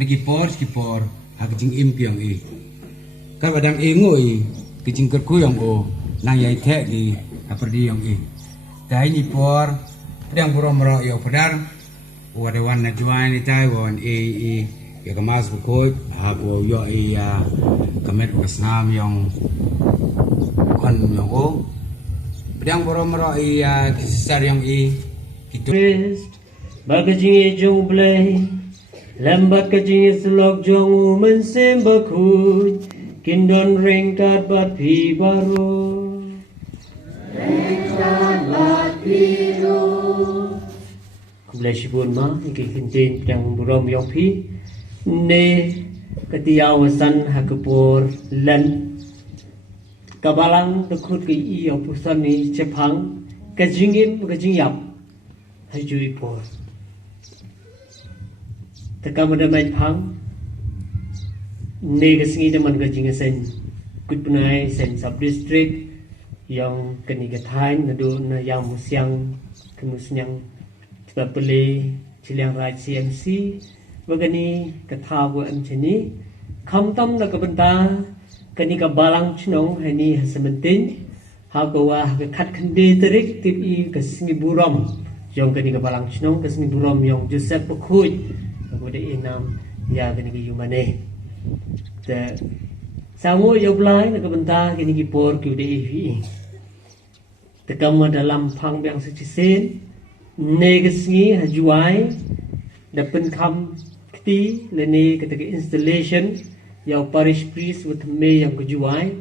Skipor hakjing im piang kan badang ngoi kicing kerku yang nang yai the di aperdi yang dai ni por pedang buro mero yo pedar wada wan na juan ni tai wan ya kemas bukoi hapo yo ya kamet wasnam yang kon yang pedang buro mero ya kisar yang gitu bagajing jong play lambat kajing slok jong mensim bakut kindon ringkat bat pi baru ringkat bat biru blesibun ma ikintin yang burom yang pi ne ketiawasan hakapur lan kabalang tekut ke iyo pusan ni cepang kajingim kajing yap hajui por tekam ada main pang ne kesengi teman kajing sen kut punai sen sub district yang kenigatain nadu na yang musyang kemusyang Tapele Chiliang Raj CMC bagani kathawa amchini khamtam na kabanta kani ka balang chnong hani hasamantin hagawa khat khande tarik tibi kasingi buram yong kani ka balang chnong kasingi buram yong Joseph Pokhuj agode inam ya kani ka yumane ta samo yoblai na kabanta kani ki por ki de vi tekam dalam phang byang sechisen negasngi hajuai dapen kam kti leni ketika installation yang parish priest with me yang kejuai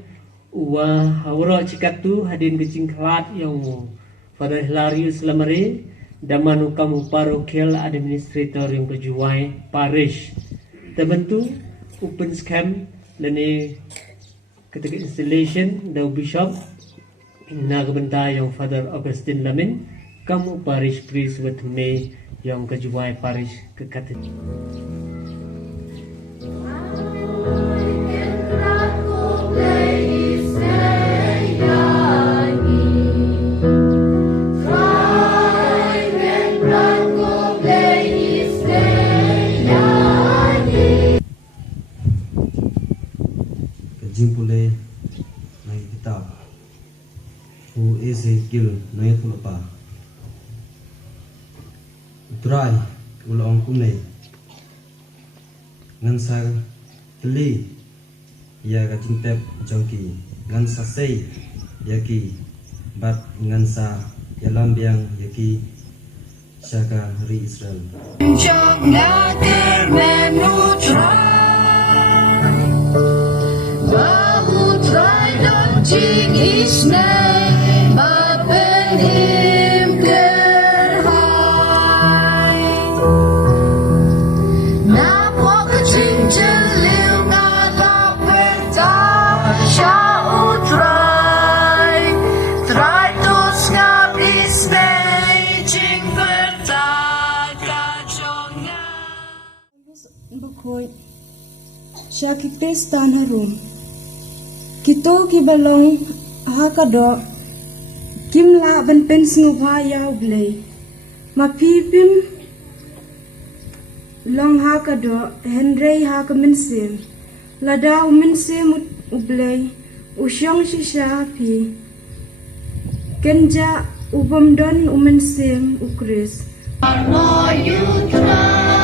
wa hawra cikatu hadin kecing klat yang Father Hilarius Lamare damanu kamu parochial administrator yang kejuai parish terbentuk open scam leni ketika installation the bishop na kebentar yang Father Augustine Lamin kamu parish priest with me yang kejuai parish kekatin. Kajing pule naik kitab. Who Ezekiel naik pulapa. Try ulang kumne ngan sa teli ya kacing tep jongki ngan sa sei yaki bat ngan sa yalam biang yaki syaka ri Israel jong na termenu try bahu try dong jing isne mapenim Syakipes tanharum kito kibalong hakado kimla ban pensnuha yaw blay mapipim long hakado henrei hakaminsim lada uminsim ublay usyong shishapi kenja ubamdon uminsim ukris Are you try?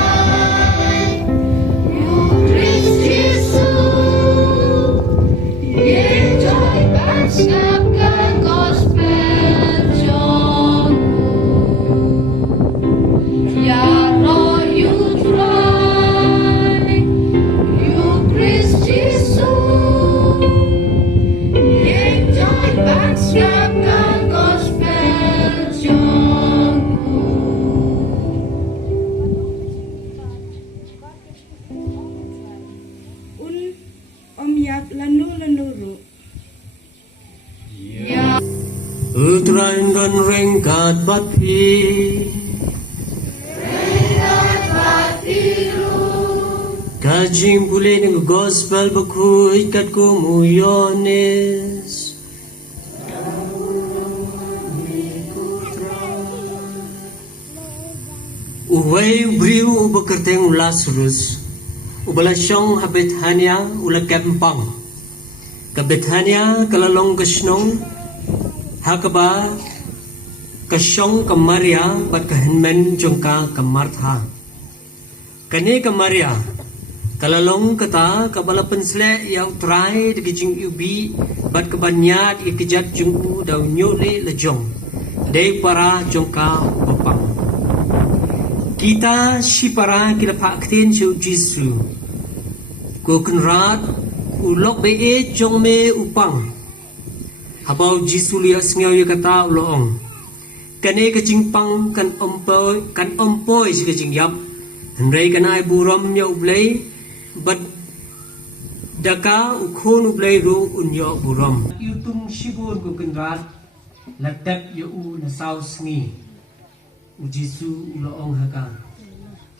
Utrain dan ringkat bat pi kajing pule ni gospel bakui kat kumuyones uway briu bekerteng Lazarus ubalasyong ha Bethania ula kempang ka Bethania kalalong kasnong hakaba kasyong ka Maria bat kahenmen jongka ka Martha kani ka Maria kalalong kata kabala pensle yaw try de jing ubi bat kabanyat ikijat jung daw nyole lejong dei para jongka bapang kita si para kila paktin su Jisu ko kunrat ulok be jong me upang habau Jisu liya sngaw yu kata ulong kane ka jingpang kan ompoi si ka jingyap henrei kana ai buram ya ublei bat daka ukhon ublei ru unyo buram yutung shibun ko kunrat latap yu u na saw sngi u Jisu ulong haka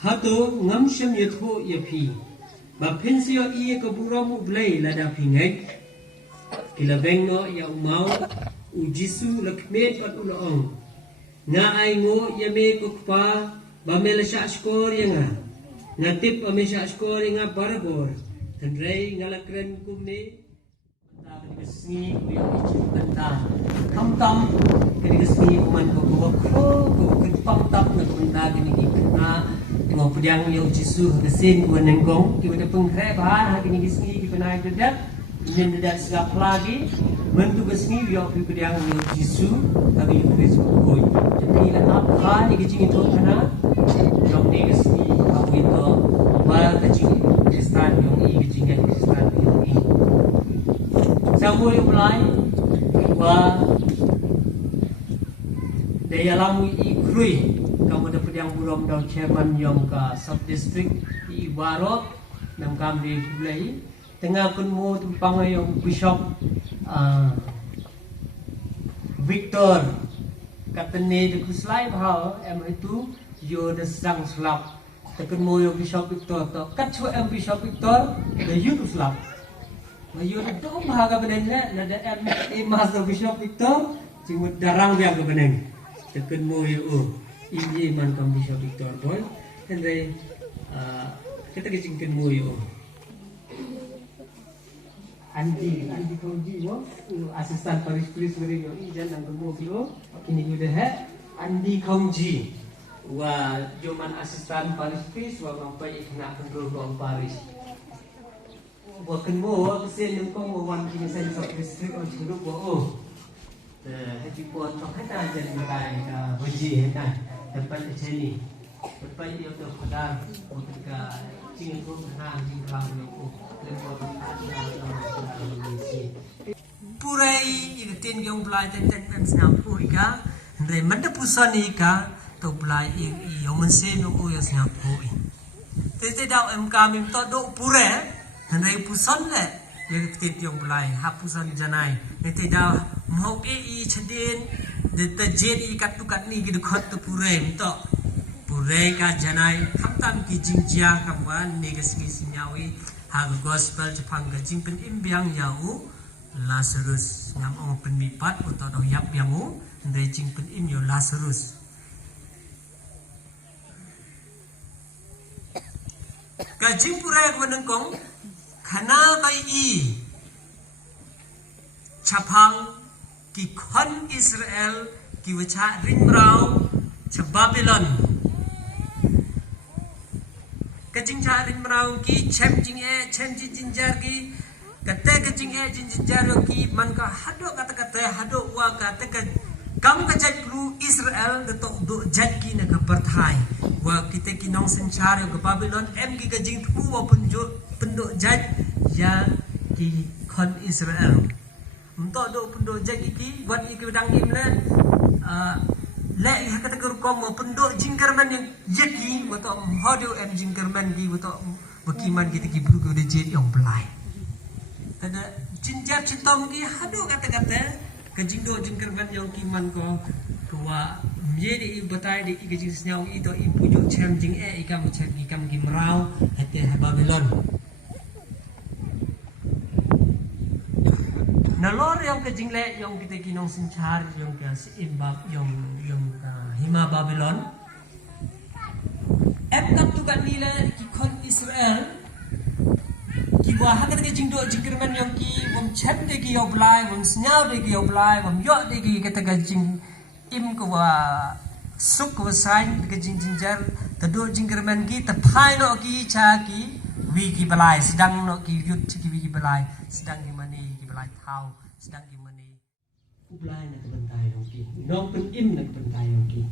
hato ngam shem yatho yapi ba pensio iye ko buram ublei lada pingai kila bengo ya umau u Jisu lakmet pat ulong nga ay ngo yame kukpa ba mela sya skor nga natip ame sya skor nga barabor tandrei nga lakren kumne ta kasni ku yo ichibanta kamtam kani kasni man ko ko kunpam tap na kunta gini ikna ngo pudyang yo Jisu kasin ku nenggong ki bada pengkre ba ha gini kasni ki panai dedak min dedak segap lagi mentu kasni yo pi pudyang yo Jisu tapi Yesus ko jadi apa ni kecing itu kana yang ni kesini aku itu apa kecing Kristen yang ini kecingnya Kristen yang ini sampai mulai wa daya lamu ikrui kamu dapat yang buram dau chairman yang ke sub district di Barot nam kami mulai tengah penmu tumpang yang bishop Victor katene de kuslai bhao em itu yo de sang slap tekan moyo Bishop Victor to kat chu em Bishop Victor de yu slap ma yo de dom bhaga benenna na de em master Bishop Victor jimut darang biang beneng tekan moyo ini man kam Bishop Victor boy endre kita kecingkan moyo Andi Kongji wo asisten Paris beri yo ijan nang mo kilo kini udah he Andi Kongji wa joman asisten Paris wa ngapai nak kontrol ko Paris wa kenmo kesen nang kong wan kini sen sok district on chulu bo haji po tok hata jan matai ka buji hata tempat cheni tempat yo to khada utka ching ko na jing kang yo purai iratin yang belai ten snap ika ndai manda pusani ka to belai yang mensen o ya snap oi te dau em ka mim to do pure ndai pusan le iratin yang belai ha pusan janai te dau mok i chedin de te jet i kat tu kat ni gi khot to purai to purai ka janai khamtam ki jingjia kamwan ni gasgi sinyawi hal gospel Jepang gajing pen imbiang yau Lazarus ngam ong pen mipat atau dong yap yangu ndai jing pen im yo Lazarus gajing purai ko nengkong khana kai i chapang ki khon Israel ki wacha rimrau cha Babylon kacing carin merau ki chem jing jinjar ki kate kacing jinjar ki man ka hado kata hado wa kata ka kam ka jat lu Israel de to do jat ki na ka parthai wa kita ki nong senchar ke Babylon em ki kacing tu wa penduk jat ya ki kon Israel untuk do penduk jat ki buat ki dang im le le kata kerkom penduk jingkerman yang yaki beto hodo em jingkerman gi beto bekiman kita ki bulu de jet yang belai ada jinjar cintom gi hado kata ke jingdo jingkerman yang kiman ko tua menjadi betai di ki jing senyau itu ibu jo chem jing ikam ki merau hete Babylon nalor yang kejingle yang kita kinong senchar yang ke seimbab yang hima Babylon em kat tu kan nila ki kon Israel kiwa hakat ke jing do jingkerman yang ki bom chat de ki oblai bom snyau de ki oblai bom yo de ki kata ke jing im ko wa suk ko sain ke jing jinjar tedo jingkerman ki tepai no ki cha ki wi ki balai sedang no ki yut ki wi ki balai sedang ki mani ki balai thau sedang ki mani oblai na ke bentai dong ki nong pen im na ke bentai dong ki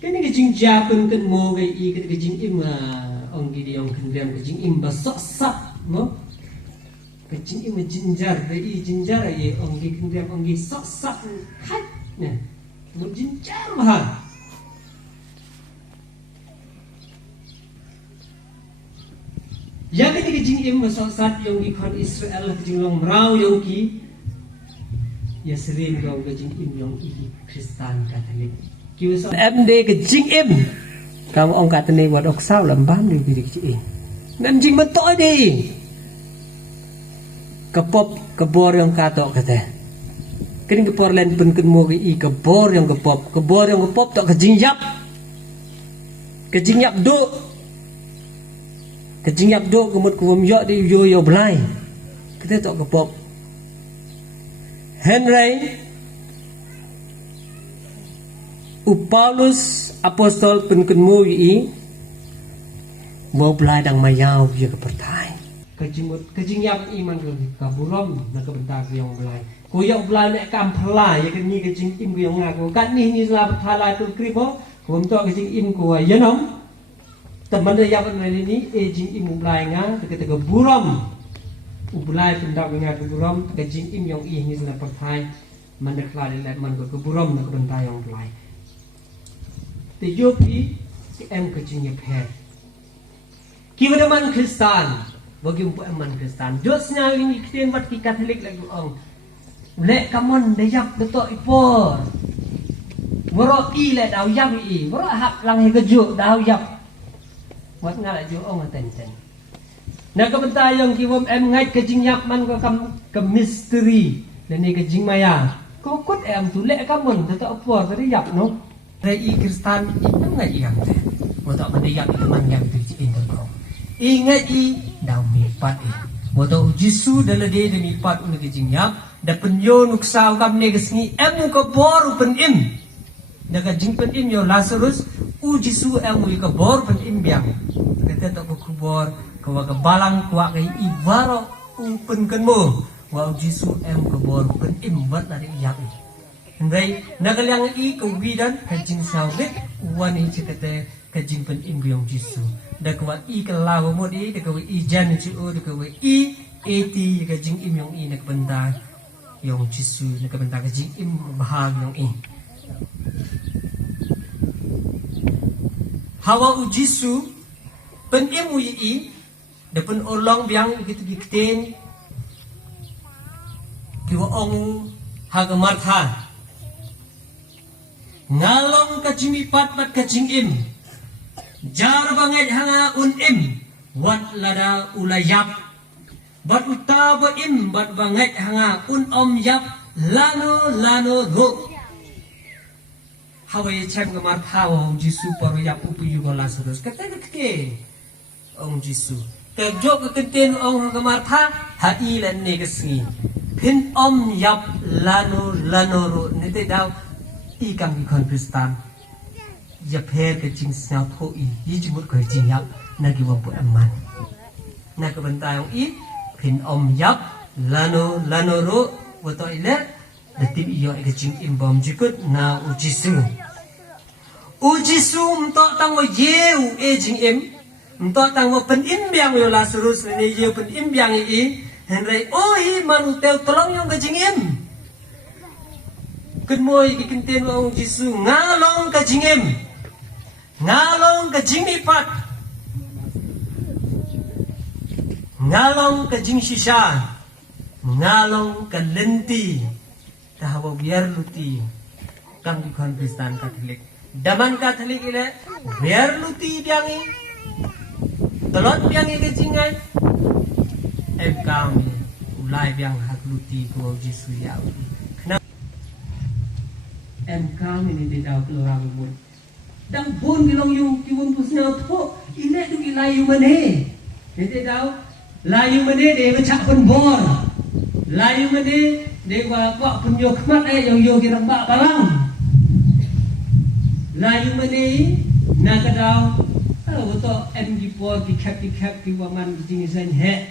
cái này cái jing Japan kan mo cái jing im ông kia đi ông khinh cái jing im ba sok sap no cái jing im ginger cái ginger ấy ông kia khinh ông kia sok sap hat nè một ginger mà ya cái jing im ba sok sap ông kia kon Israel cái jing long rau ông kia ya sering kau cái jing im ông kia Kristen Katolik em đi cái chính em kamu ông kata ni buat ok sao làm bám đi cái chính em chính mình tội đi kepop kebor yang kato kata kini kepor lain pun ken mo i kebor yang kepop tak kejingyap do kemut kuom yo di yo belai kita tak kepop Henry Paulus apostol penkenmu i mau belai dang mayau dia ke pertai kejingyap iman ke kaburom na ke bentar yang belai ko yang belai nek kam phlai ya ke ni ke jing im yang ngaku kat ni la phalai tu kribo ko to ke jing im ko ya nom teman dia yang ni e jing im belai nga ke ke burom belai pendak nga ke burom ke jing im yang i ni la pertai man de khlai le man ko ke burom na ke bentar yang belai thì giúp ý em cái chuyện nhập hè khi mà mình Kristen và khi mà mình Kristen just nhau ini kita buat kita Katolik lagi orang lek kamu dah yap betul ipor merok i lek dah yap i merok hap lang kejuk dah yap buat ngalak jo orang attention nah kebentar yang kita em ngai kejing yap man ke misteri dan ni kejing maya kau kut em tu lek kamu betul ipor tadi yap no Rai Kristen itu nggak yang teh, waktu mendiyak teman yang terjadi itu. Ingat dah mipat waktu Yesus dalam dia mipat untuk kejingap, dah penyo nuksau kam negesni, muka boru penim, dah kejing penim yo Lazarus, Yesus muka boru penim biang, kata tak kubor, kau kebalang kuak kai ibaro penkenmu, waktu Yesus muka boru penim buat dari yang Ndai nagalang i kawidan kajing sawit wani cikate kajing pen imbyong Jisu dakwa i kalawo mo di dakwa i jan chu dakwa i eti kajing imyong i nakbenta yong Jisu nakbenta kajing im bahag yong i hawa u Jisu pen imu i dapen olong biang gitu-giten kiwa ong hagamartha ngalong kajing ipat bat kajing im jar banget hanga im wat lada ulayap bat utaba im bat banget hanga om yap lano ro hawai cem ngamar thaw Jisu paro yap upu yugo Lazarus kata om Jisu kajok keten ong ngamar tha hai lan ne kesni pin om yap lano ro nete daw ikan di Kristen ya pher ke jing snau tho i jimut ke jing yap nagi wapu aman na ke bentai i pin om yap lano ro wato ile detip iyo ke jing imbom jikut na Jisu mto tang wa yeu e jing im mto tang wa pen im biang yo Lazarus ne yeu pen im biang i henry oi manu teu tolong yo ke jing im Kemoy kikintin wong Jisu ngalong ka jingim ngalong ka jingipat ngalong ka jing shisha ngalong ka lenti tahawa biar luti kang di Kristen Katolik daman Katolik ile biar luti biangi telot biangi ke jingai kami ulai biang hak luti ko Jisu ya kami ni dia dah keluar bun. Dang bun bilong yu kiwon pusna tho ile du ilai yu mane. Dia dah layu mane de macak pun bor layu mane de wa kwa pun yo khmat yo giramba balang layu mane na kadau to MG por ki khap ki waman jing sen he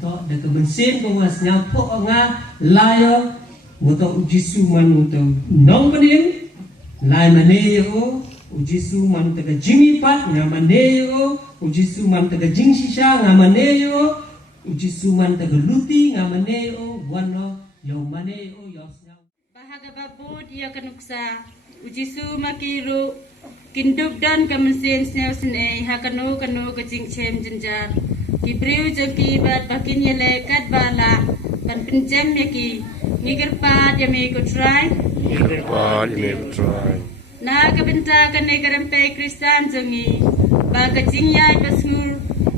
to de ke bensin ko was nyapo nga layo to jisu man to nong panin lai mane yo jisu man ta jimi pat nga mane yo jisu man ta jing shisha nga mane yo jisu man ta luti nga mane yo wano yo mane yo snyau bahaga babu dia kanuksa ujisu makiru kindup dan kemesin snyau sene hakanu kanu kecing chem jenjar kibriu jeki bat bakin yele kat bala ban pencem yaki ngigir pat yame ko try na kabenta kan negarempe kristan jongi ba kecing yai basur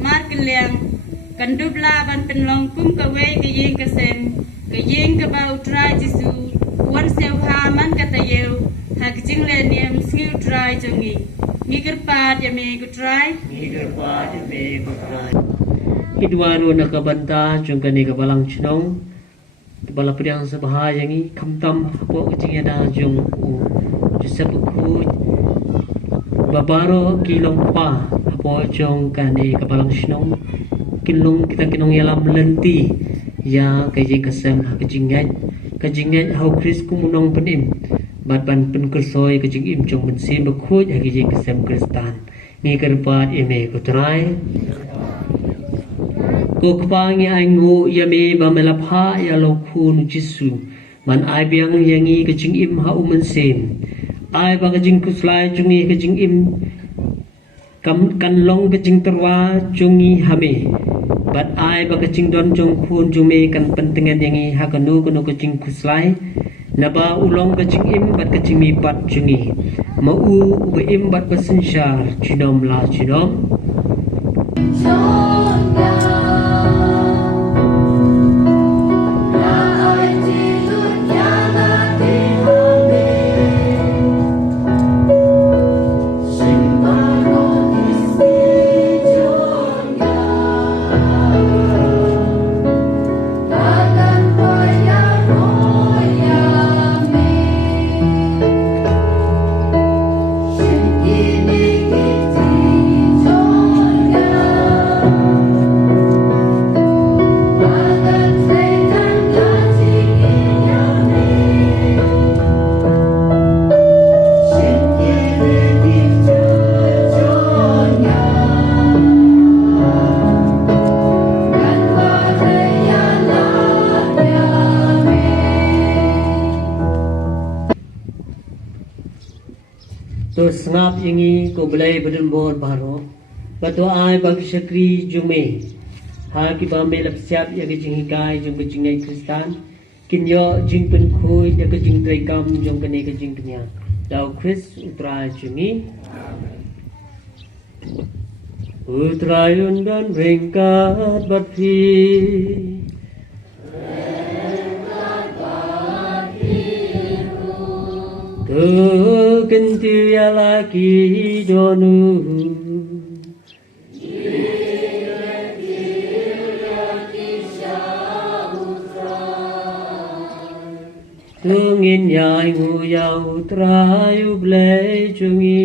markeliang kandup la ban penlong kum kawe kayeng kasem kayeng ka ba utrai jisu wan sew ha man katayeu ha kecing le niam skill try jongi ngigir pat yame ko try Hidwaru nakabanta chung kani kabalang chinong kebala pedang sabahaya ngi kamtam po kecing ada jung Joseph ku babaro kilong pa po chung kani kabalang chinong kita kinong yalam lenti ya kajing kasem kajingan hau kris kumunong penim bat ban pen kersoy kajing im chung bensin bekut ya kajing kasem kristan ni kerpat ime kutrai Kokpangi aingu yami bamelapha ya lokun jisu man ai biang yangi kajing im ha umensen ai ba kajing kuslai jungi kajing im kam kan long kajing terwa jungi hame bat ai ba kajing don jong kun jume kan pentingan yangi ha kanu kajing kuslai naba ulong kajing im bat kajing mi pat jungi mau ube im bat basensyar chinom la chinom to snap yangi ko belai badan bor baro bato ai bag syakri jume ha ki ba me lap siap ya jing hikai jung jing ngai kristan kin yo jing pen khoi ya jing dai kam jung kane ka jing knya dau kris utra jungi utrayun dan ringkat bat phi Kentu ya lagi donu Tungin ya ingu ya utrayu blai jungi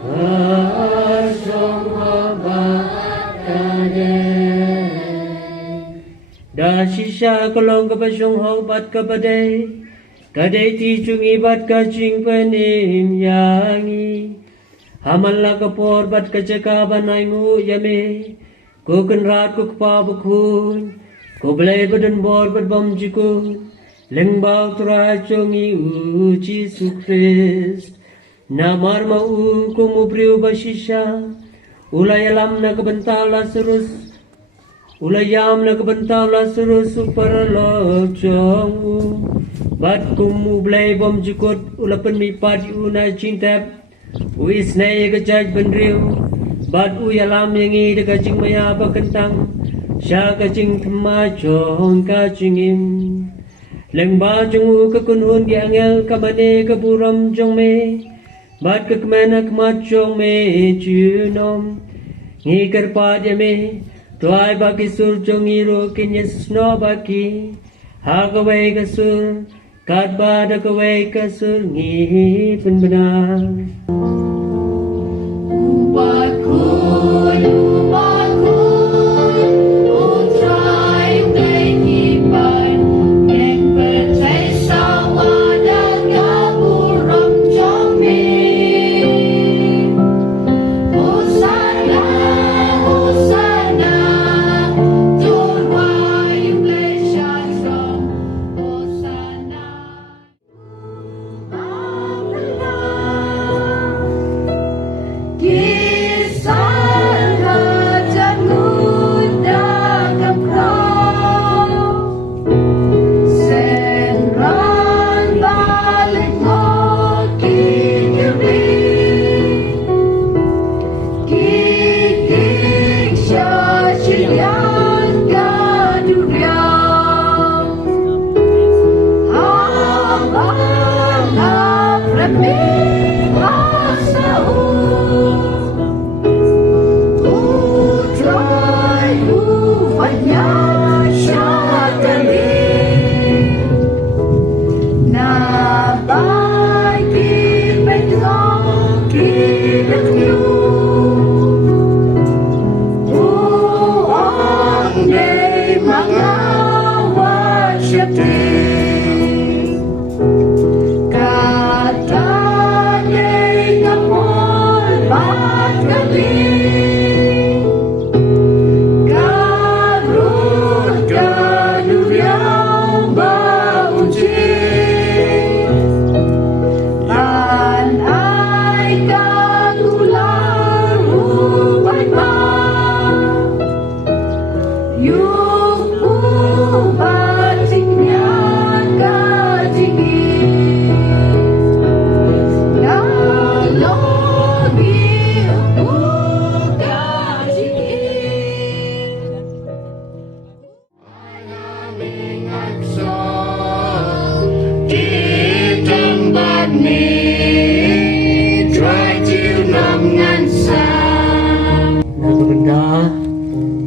Asong abakade Da shisha kolong kapasong hau bat kapade Kadai ti cungi bat kacing penim yangi Hamalla kapor bat kacaka banaimu yame Ko kenrat ko kpa bukun Ko belai badan bor bat bom jikun Lengbau tura cungi uji sukrist Namar mau ko mubriu basisha Ulay alam na kabantala serus Ulayam na kabantala serus super locong Bat kumu blai bom jukut ulapan mi pad una cintap Uis nai kejaj benriu Bat uyalam yangi de kacing maya bakentang Sya kacing thema chong kacing im Leng ba chungu kakunhun gi angel kamane kaburam jong me Bat kakmana kmat chong me chunom Ngi kerpa jeme tuai baki sur jongi ro kin Yesus no baki ha kawai kasur kat bada kawai kasur ngi pun benar. Bakul, utrai kehidupan yang bercesa pada kaburam jami. Hosana, Hosana, Tuhan wahyu bersyarat. Hosana. Kisah rajamu dalam kau Senran balik ngoki diri Kidik syasyian kaduriang Abang apremi asau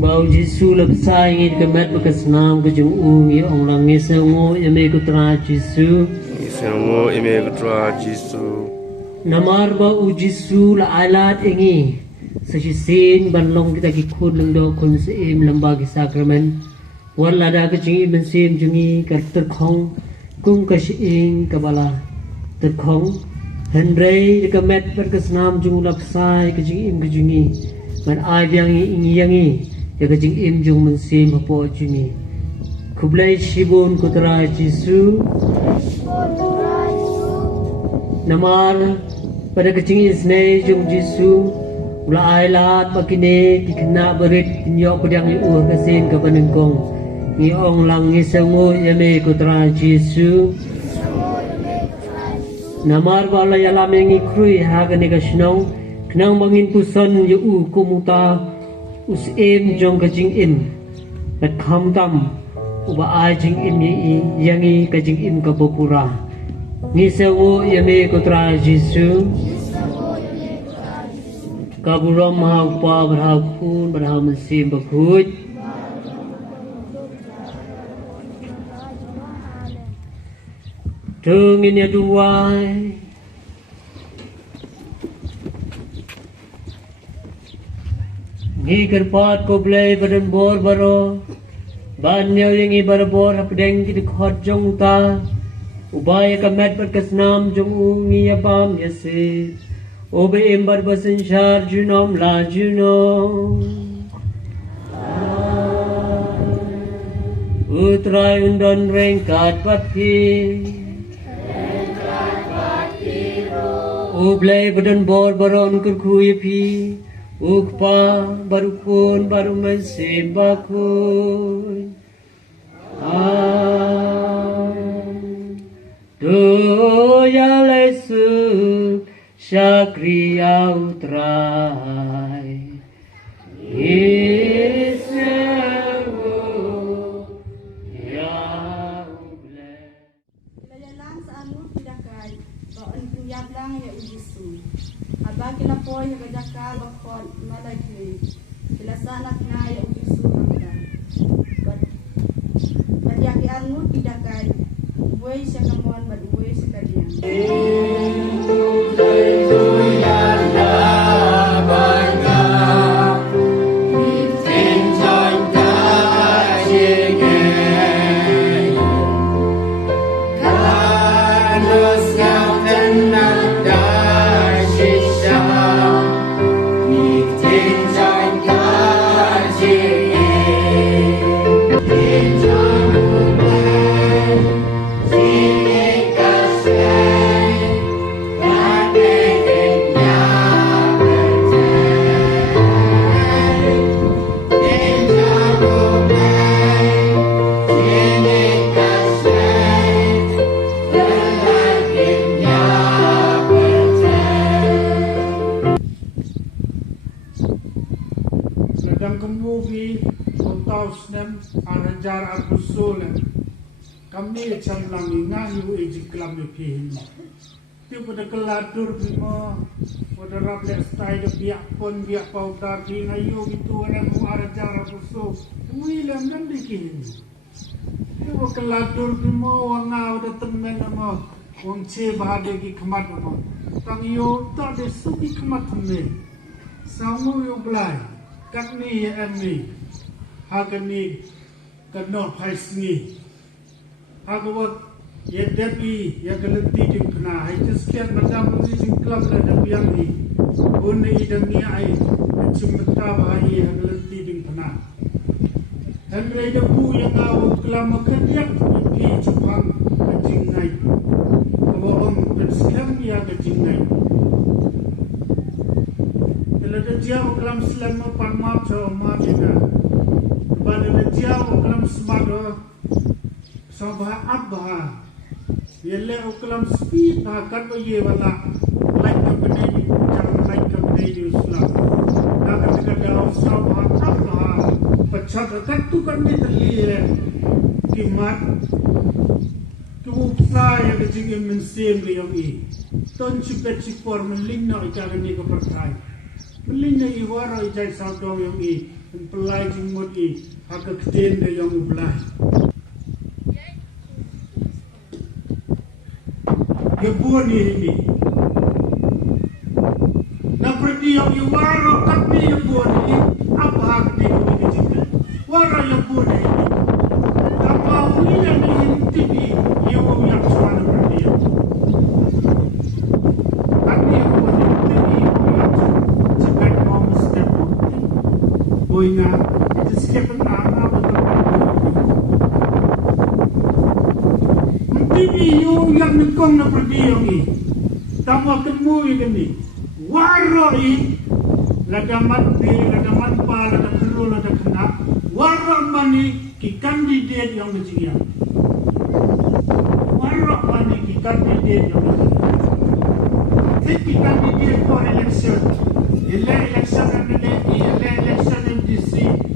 Bau Jisu lebsai ingin kemet bekas nam kejung ungi orang ngesengo eme kutra Jisu Isengo ime kutra Jisu namar bau Jisu la alat ingi sesisin banlong kita kikut lengdo kun seim lembagi sakramen wala da kejing imen sim jungi karter khong kung kasing kabala terkhong hendrei kemet bekas nam jung lebsai kejing im kejungi man ai biang ingi yangi ya kajing im jung mensim hapo juni kublai shibun kutra Jisu namar pada kajing isne jung Jisu ula ailat bakine kikna berit nyok pedang ur kasin ke penengkong ni ong lang ngisengo yame kutra Jisu namar bala yalam ngi krui hagane kasnong knang bangin puson yu kumuta us em jong kajing im bat kham tam uba ai jing im yi yangi kajing im ka popura ni sewo yame kutra Jisu kaburam ha pa berha kun berha mensim bakut tungin ya duai Ngi kerpat ko blay badan bor baro banyo yang i barbor hapdeng ki khot jong ta ubay kamet berkas nam jong ungi abam yase obe embar basan shar junom la junom utray undon rengkat pati ublay badan bor baron kurkuy pi ukpa baru pun baru mensim bakun doya lesu syakri autrai isewu ya uble Layalang sa anu pidakay, baon tuyab lang ya Jisu. Abang kinapoy ya kajaka bakon malagli. sila sanak na ya ubisu nangdan bad yaki angut idakai buai sakamuan bad buai sekalian Ladang kemuvi kontaus nem arajar abusolen kami camlang ngayu ejiklam epihin ti pada keladur bimo pada raple stai de biak pon biak paudar di ngayu gitu orang arajar abuso wilam dan dikin ti pada keladur bimo wanga udah temen mo wong che bahade ki khamat mo tang yo ta de suki khamat me samu yo blai các ni em ni hagani kanor paisni hagawat ye debi ye galati dim kana hai jiskiat madam ni jing club la debiang ni unni idami ai chimta bahai galati dim kana dan grade bu yang au klam khadiak ki chupang kajing nai kawam penskam ya kajing nai Lada jauh kelam selama panmap jauh map juga. Pada lada jauh kelam semado sabah abah. Yelle kelam speed bahkan boleh wala like company jangan like company di Islam. Naga terkadang sabah abah. Pecah dekat tu kan ni terlihat kimat. Kebuksa yang kecil mensim yang ini. Ton cipet cipor meling nak ikan ni kepercayaan. Melina iwara ijai sabdong yang i pelai jingmut i haka keten de yang ubelai ya buan ini na perdi yang iwara kami ya buan i apa hak de ko cinta wara ya buan ini apa wila ni intibi yo yang suara perdi kami ya buan intibi Boina, itu sikap nama betul. Mungkin yang nekong na perdiang ni, tamu temu yang ni, waroi, lagamat pa, lagakulu, lagakana, waroi mani ki kandidat yang berjaya. Waroi mani ki kandidat yang berjaya. Tapi kandidat for election. Election MDC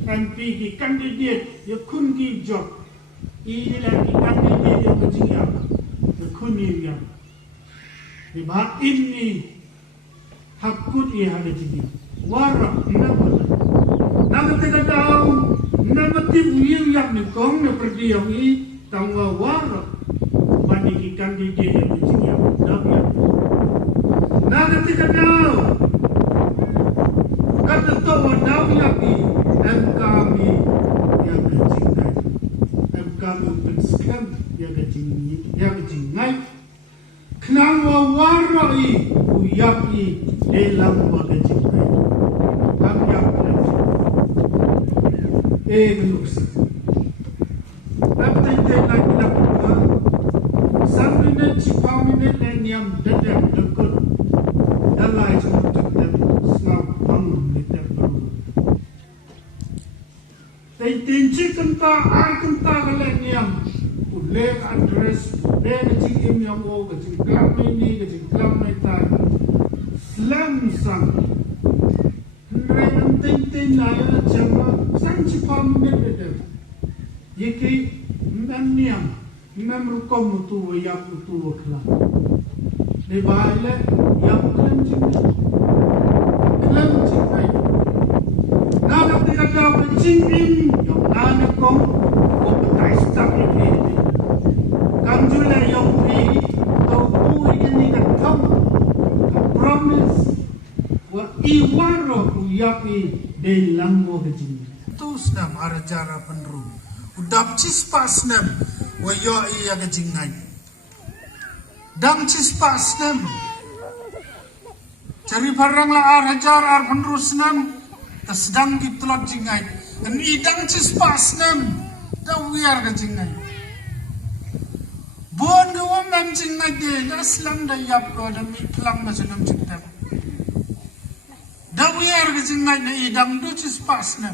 MP ki candidate ya kun ki job ini lagi candidate yang berjaya ya kun ni ya di bahat ini hakut ia ada jadi warap nama tahu nama tim yang nikong na pergi yang ini tangwa warap mani ki candidate yang berjaya nama tahu kata tahu tahu lagi kami yang kecintai kami pensekan yang kecintai kenapa warai uyapi dalam kecintai kami yang menurut tapi tidak lakukan sampai nanti kami nanti yang dedek dekat dalam semuanya Islam bangun dedek baru. Tinci kenta kalian yang boleh address boleh kecil yang mau kecil kelam ini tak Islam sang mereka tintin lain cuma sang cipam beda. Jadi memang merukom tu yang tu kelam. Dibalik yang kelam cinta. Nama Ida Pachim, Yong Anakong, Opetai Stop in Kamjula Yong Pi, Topu ini Tom, Promise, Wa Iwaro Yapi de Lambo Kajin. Tusnam Arajara Penru, Udap Chispasnam, Wayo Iya Kajingai. Dang Chispasnam, Cari parang la Arajar Arpenrusnam, Tasdang Gitlot Jingai, and Idang Chispasnam, the wear Kajingai. Bon the woman Jingai, Aslam the Yapro, the meat plum Masunam Chintem. The wear Kajingai, Idang Duchis Pasnam.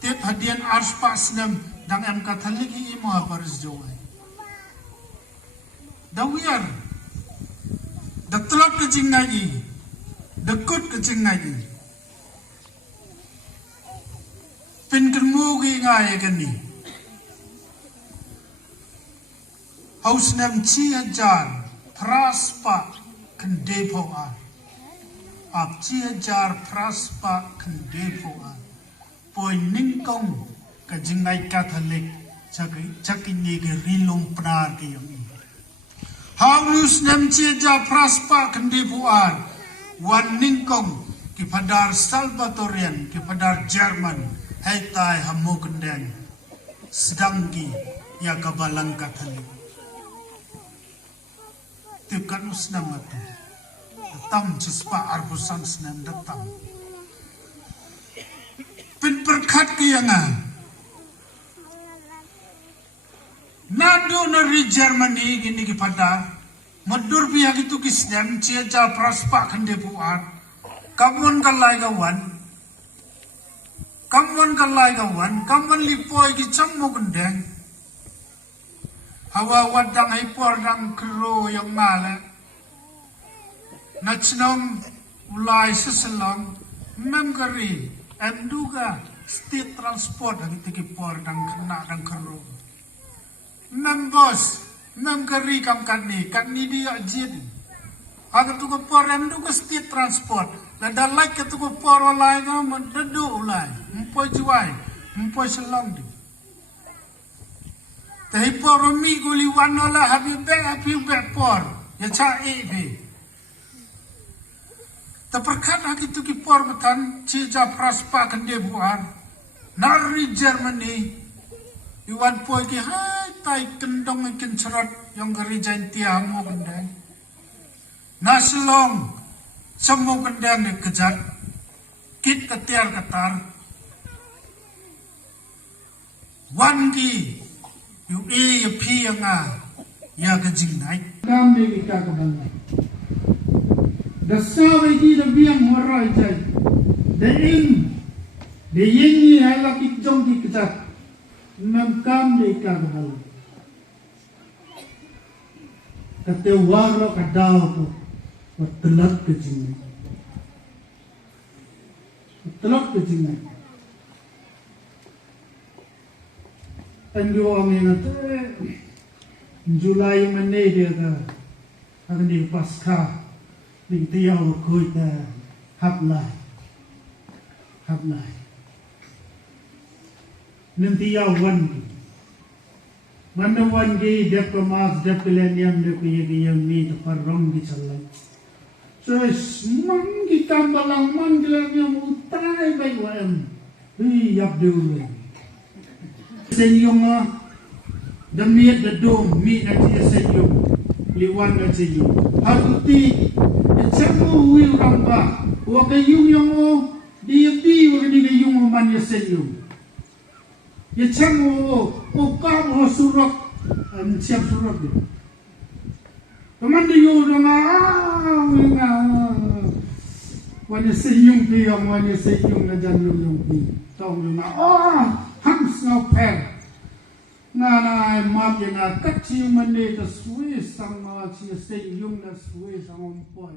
Tit hadian ars pasnam dang em Katolik imo haparis joy. The wear the tlot kecing lagi, the kut kecing lagi. Pin kermugi ngai kani. Haus nam ci ajar praspa kendepo an. Ap ci ajar praspa kendepo an. Poi ningkong ka jingai Katolik chakini ke rilong prar ke yang ini. Haulus nem cia praspa kendipuan wan ningkong ki padar Salvatorian ki padar Jerman hai tai hamu kendeng sedangki ya kabalang Katolik. Tipkan usnam atu datam cispa arbusan senam datam. Pin perkat kiyangan nado nari Germany gini kepada madur pihak itu kisnem cia praspa kendepuan kamuan kalai kawan lipoi ki cammo kendeng hawa wadang haipor dang kero yang mala nachnom ulai seselang memgari Enduga state transport hari tiki por dang kena dang keru. Nam bos, nam keri kam kani dia jid. Agar tu ko por enduga state transport. Lada like tu ko por olai ka mendedu ulai. Mpoi juai, mpoi selang di. Tapi por mi guli wanola habi be por. Ya cha be. Terperkat hak itu kipor betan cija praspa kendebuan nari Germany iwan poi ki hai tai kendong ikin cerot yang gerijain tiamu kendeng naselong semu kendeng dikejat kit ketiar ketar wan ki yu yu pi yang ya kejing naik kami kita kebangan. Dasar ini dah biang merai jai, ing, ni halak ikjong di kecat, memkam deka kahal. Kata warok kadau tu, telat kecing, Ando orang ini tu, Julai mana dia tu, akan di Paskah. Đình tiêu khôi ta hấp lại nên tiêu văn ki dep kemas dep keleniam dep yang ni terparong di jalan so mang kita balang mang keleniam utai baik wam yap dulu senyum demi dedom mi nanti senyum liwan nanti hatuti Cakap wil ramba, wakai yung dia wakai ni yung man ya senyum. Ya cakap kam surat, siap surat dia. Teman dia orang wan ya senyum dia, wan ya senyum na jan yung tahu yung hams per. Nana maaf ya na kecil mana tu suai sama si senyum na suai sama poy.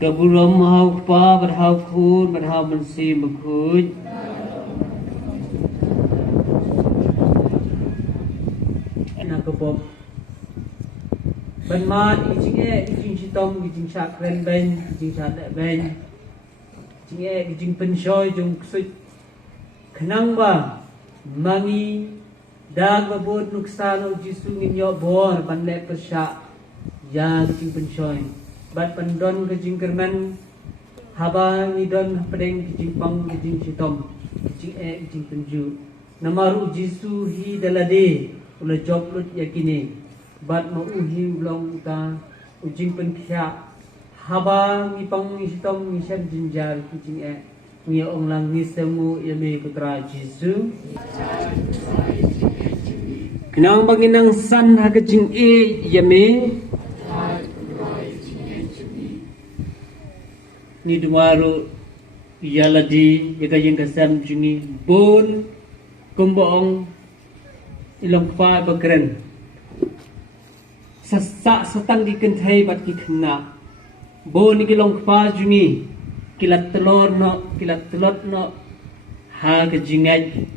Keburam hau pa berhau kun berhau mensi mekut. Nak kepop ban mat ijing ijing sitom ijing sha kren ben ijing sha le ben ijing ijing pensoi jung ksut khnang ba mangi dag babot nuksano jisu nginyo bor ban le persha ya ijing pensoi bat pandon ijing kerman haba ngidon pedeng ijing pang ijing sitom ijing penju namaru jisu hi dalade ula job lut yakini bat mau uhi ulong ta ujing penkhya haba ngi pang ngi sitom ngi sem jinjar kijing ngi ong lang ngi semu yame putra Jesu kenang banginang san ha kijing yame ni duwaru yaladi yakayeng kasam jungi bon kumboong ilong fa bagren sa satang di kenthai bat ki khna bo ni kilong fa jungi kilat telot no ha ke jingai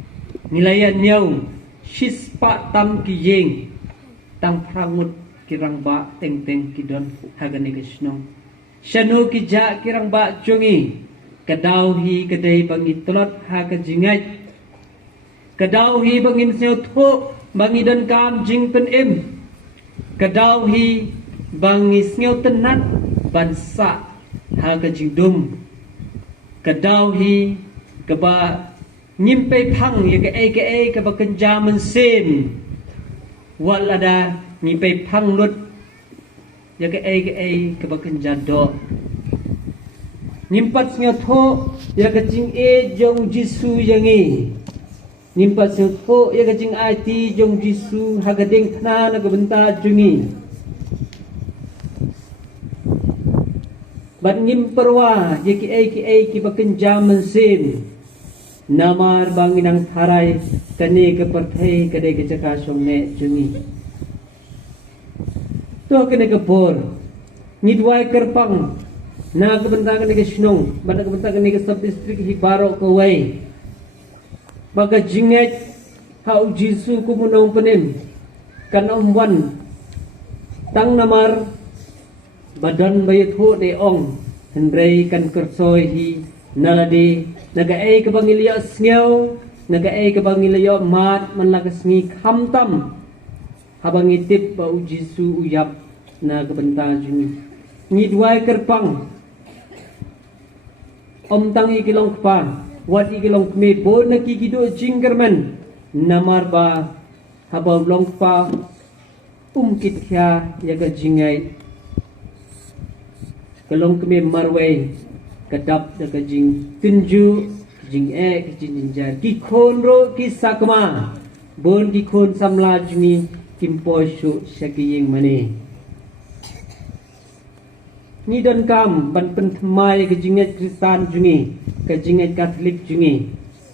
nilaya nyau shispa tam ki yeng tang prangut kirang ba teng kidon hagani krisno shanu ki ja kirang ba jungi kadau hi kadai bangi telot ha ke jingai kadau hi bangin seo tho bangi dan kam jing pen im kadau hi bangi sneu tenat bansa ha ka jingdum kadau hi kaba nyimpe phang ya ke ka ba kenjaman sem walada nyimpe phang lut ya ke ka ba kenjado nyimpat sneu tho ya ka jing jong jisu yangi nimpat sengko ya kajing ati jong jisu hagadeng thna na kabenta jungi bat ngim perwa ye ki baken jaman sim namar banginang tharai kane ke perthai kade ke chaka somne jungi to kene ke bor nidwai kerpang na kabenta kane ke snong bana kabenta kane ke sub district hi baro ko wai baga jinget hau jisu kumunong penim kan wan tang namar badan bayat ho de ong hendrei kan kersoi hi naladi naga ke bangilya sneu naga ke bangilya mat man lagasngi khamtam habang itip ba jisu uyap na kabenta juni ni duai kerpang om tang ikilong pa wat ikilong me bon na kikido jingkerman namar ba habaw long pa umkit kya yaga jingay kalong keme marway kadap daga jing tunju jing kijing jinjar ki khonro ki sakma bon ki khon samla juni kimposhu syakiyeng mane ni don kam ban pen thmai ke jinget Kristan jungi ke jinget Katolik jungi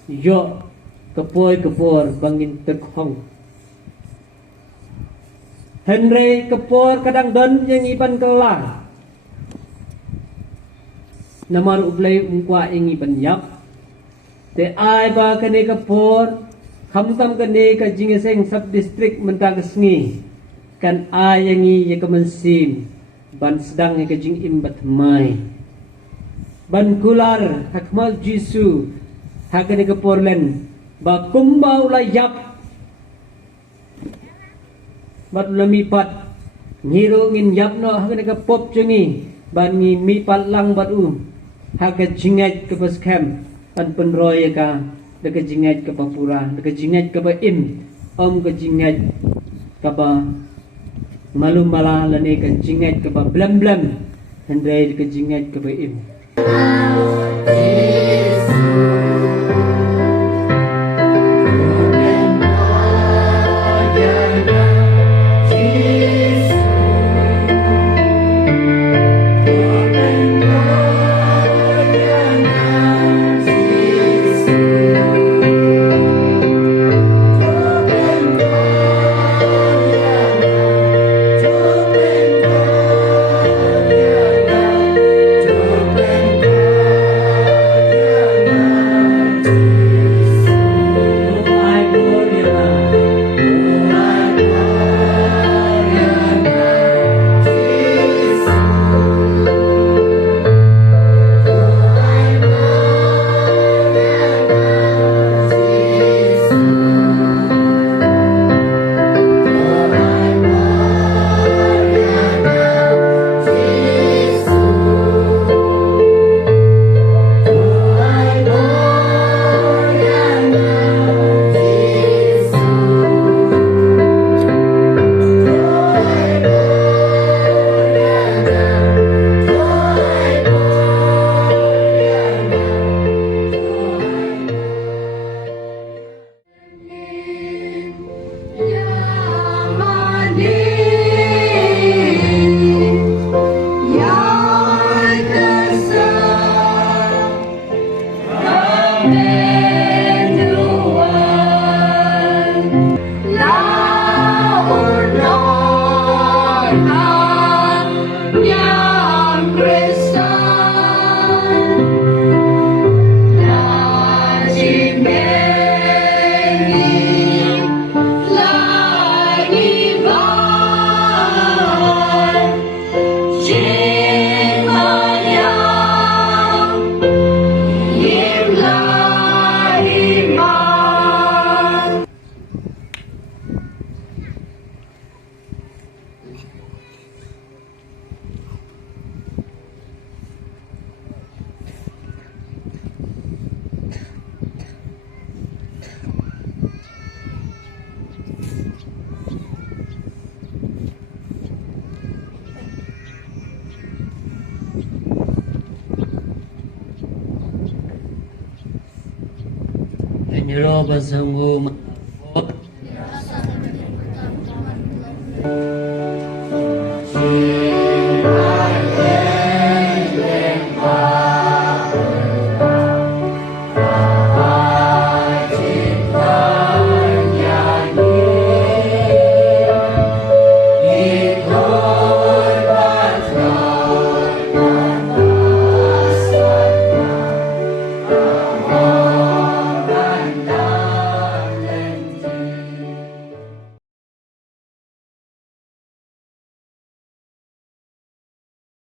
yo kepor bangin terkhong Henry kepor kadang don yang iban kelar namar ublai ungkwa ingi ban yap te ai ba kene kepor khamtam kene ka jingeseng sub district mentagasngi kan ayangi ya kemensim ban sedang ke jing imbat mai ban kular hakmal jisu hakane ke porlen ba kumbau la yap bat lami pat ngiro ngin yap no hakane ke pop jungi ban ngi mi pat lang bat haka jingat ke pas camp ban penroy ka de jingat ke papura de jingat ke ba im om ke jingat ka ba malum mala lane ke jingat ke ba blam hendai ke jingat ke ba im Nyero pasanggu